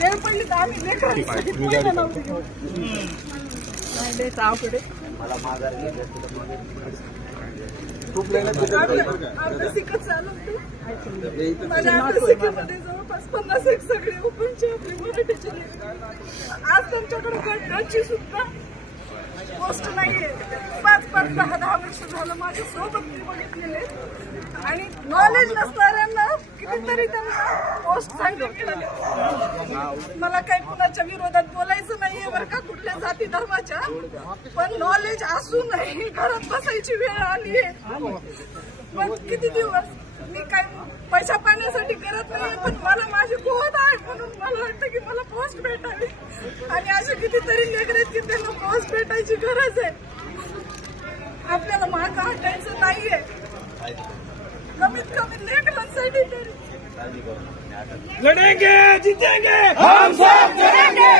वेळ पडली तर आम्ही लेकरांसाठी पहिलं नव्हतं घेऊ. नाही द्यायचं आवडे मला माघार अभ्यासिकच चालू होते. माझ्या अभ्यासिकेमध्ये जवळपास 50 सगळे ओपनचे आपले मराठीचे लेकर. आज त्यांच्याकडे गटाची सुद्धा पोस्ट नाहीये. 5-5, 10-10 वर्ष झालं माझ्या सोबत मी बघितलेले आणि नॉलेज नसणाऱ्यांना कितीतरी त्यांना पोस्ट चांगले मिळाले. मला काही कुणाच्या विरोधात बोलायचं नाहीये बरं का, कुठल्या जाती धर्माच्या, पण नॉलेज असूनही घरात बसायची वेळ आली आहे. पण किती दिवस मी काय पैसा पाण्यासाठी करत नाही, पण मला माझी गोद आहे म्हणून मला वाटतं की मला पोस्ट भेटावी. आणि असे कितीतरी लेकर आहेत की त्यांना पोस्ट भेटायची गरज आहे. आपल्याला मार्ग हटायचं नाहीये, कमीत कमी लेकरांसाठी तरी. लढेंगे जीतेंगे हम सब लढेंगे.